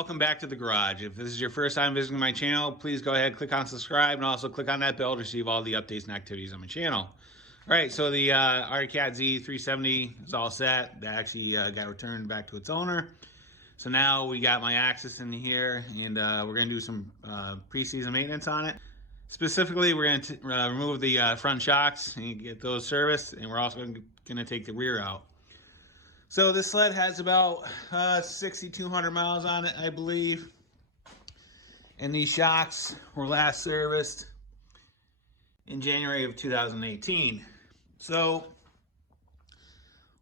welcome back to the garage. If this is your first time visiting my channel, please go ahead, click on subscribe, and also click on that bell to receive all the updates and activities on my channel. All right, so the Cat Z370 is all set. That actually got returned back to its owner. So now we got my Axys in here, and we're gonna do some pre-season maintenance on it. Specifically, we're gonna remove the front shocks and get those serviced, and we're also gonna take the rear out. So this sled has about 6,200 miles on it, I believe. And these shocks were last serviced in January of 2018. So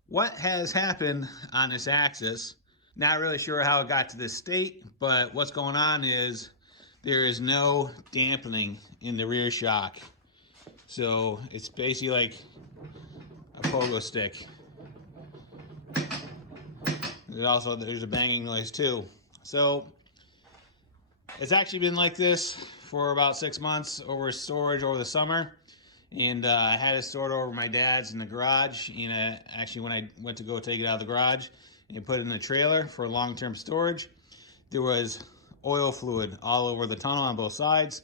what has happened on this Axys? Not really sure how it got to this state, but what's going on is there is no dampening in the rear shock. So it's basically like a pogo stick. There's a banging noise too. So it's actually been like this for about 6 months over storage over the summer. And I had it stored over my dad's in the garage. And actually when I went to go take it out of the garage and put it in the trailer for long-term storage, there was oil fluid all over the tunnel on both sides.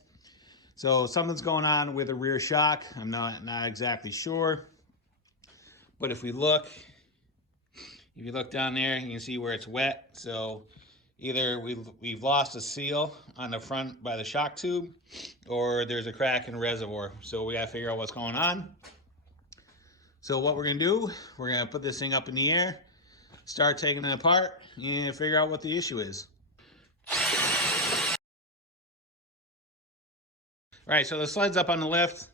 So something's going on with the rear shock. I'm not exactly sure. But if you look down there, you can see where it's wet. So either we've lost a seal on the front by the shock tube, or there's a crack in the reservoir. So we gotta figure out what's going on. So what we're gonna do, we're gonna put this thing up in the air, start taking it apart, and figure out what the issue is. All right, so the sled's up on the lift.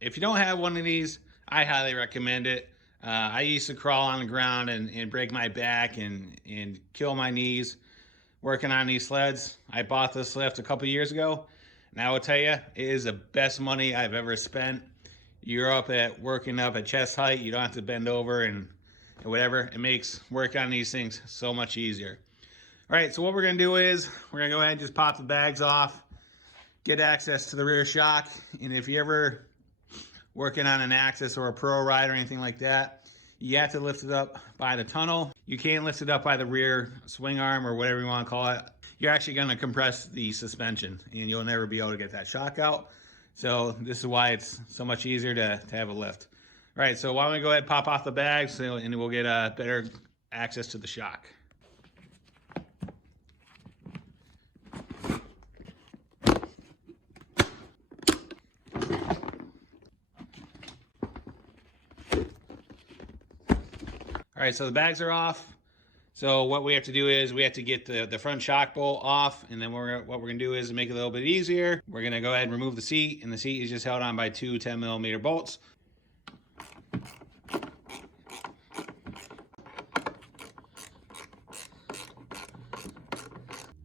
If you don't have one of these, I highly recommend it. I used to crawl on the ground and break my back and kill my knees working on these sleds. I bought this lift a couple years ago, and I will tell you, it is the best money I've ever spent. You're working up at chest height. You don't have to bend over and whatever. It makes work on these things so much easier. All right, so what we're gonna do is we're gonna go ahead and just pop the bags off, get access to the rear shock, and if you ever working on an Axys or a Pro ride or anything like that, you have to lift it up by the tunnel. You can't lift it up by the rear swing arm or whatever you want to call it. You're actually going to compress the suspension and you'll never be able to get that shock out. So this is why it's so much easier to have a lift. All right, so why don't we go ahead and pop off the bags and we'll get better access to the shock. All right, so the bags are off. So what we have to do is we have to get the front shock bolt off, and then what we're gonna do is make it a little bit easier. We're gonna go ahead and remove the seat, and the seat is just held on by two 10mm bolts.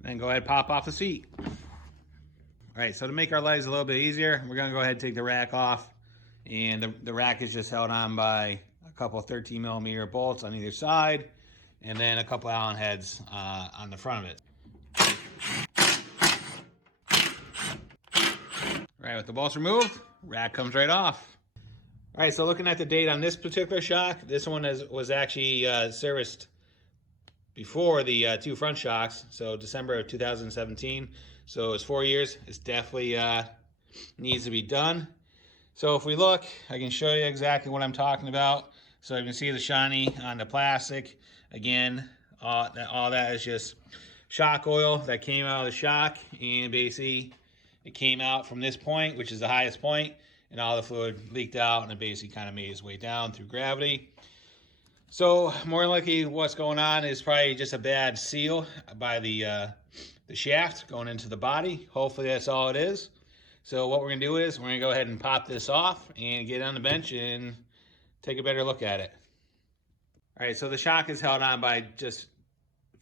Then go ahead and pop off the seat. All right, so to make our lives a little bit easier, we're gonna go ahead and take the rack off, and the rack is just held on by a couple 13mm bolts on either side, and then a couple Allen heads on the front of it. All right, with the bolts removed, rack comes right off. All right, so looking at the date on this particular shock, this one was actually serviced before the two front shocks, so December of 2017. So it's 4 years. It's definitely needs to be done. So if we look, I can show you exactly what I'm talking about. So you can see the shiny on the plastic. Again, all that is just shock oil that came out of the shock, and basically it came out from this point, which is the highest point, and all the fluid leaked out, and it basically kind of made its way down through gravity. So more likely what's going on is probably just a bad seal by the shaft going into the body. Hopefully that's all it is. So what we're gonna do is we're gonna go ahead and pop this off and get on the bench and take a better look at it. All right, so the shock is held on by just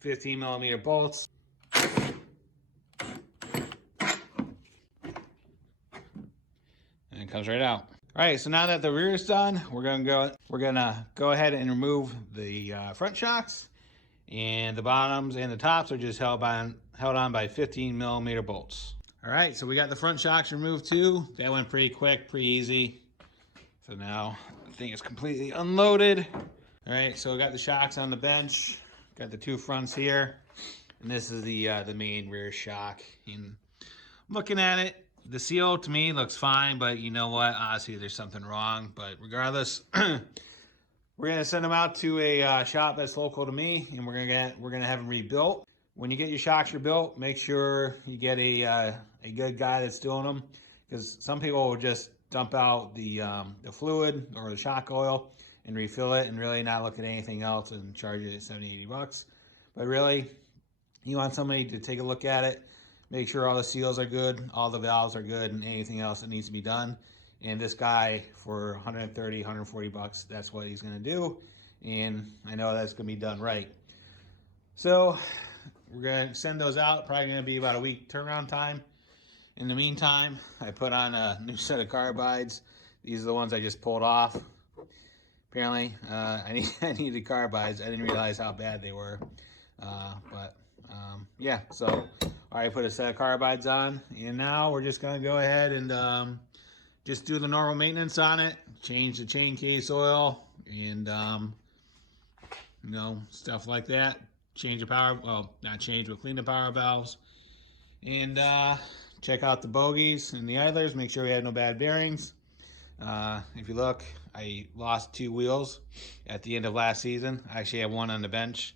15mm bolts. And it comes right out. All right, so now that the rear is done, we're gonna go ahead and remove the front shocks, and the bottoms and the tops are just held on by 15mm bolts. All right, so we got the front shocks removed too. That went pretty quick, pretty easy. So now the thing is completely unloaded. All right, so we got the shocks on the bench, got the two fronts here. And this is the main rear shock. And looking at it, the seal to me looks fine, but you know what? Honestly, there's something wrong. But regardless, we're gonna send them out to a shop that's local to me, and we're gonna have them rebuilt. When you get your shocks rebuilt, make sure you get a good guy that's doing them, because some people will just dump out the fluid or the shock oil and refill it and really not look at anything else and charge you 70, 80 bucks. But really, you want somebody to take a look at it, make sure all the seals are good, all the valves are good, and anything else that needs to be done. And this guy, for 130, 140 bucks, that's what he's gonna do. And I know that's gonna be done right. So we're gonna send those out, probably gonna be about a week turnaround time. In the meantime, I put on a new set of carbides. These are the ones I just pulled off. Apparently, I needed carbides. I didn't realize how bad they were. Yeah, so I put a set of carbides on, and now we're just gonna go ahead and just do the normal maintenance on it, change the chain case oil, and you know, stuff like that. Change the power, well, not change, but clean the power valves, and check out the bogies and the idlers. Make sure we had no bad bearings. If you look, I lost 2 wheels at the end of last season. I actually have one on the bench,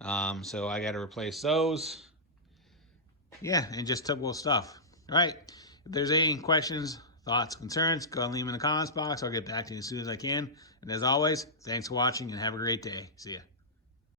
so I got to replace those. Yeah, and just typical stuff. All right, if there's any questions, thoughts, concerns, go and leave them in the comments box. I'll get back to you as soon as I can. And as always, thanks for watching and have a great day. See ya.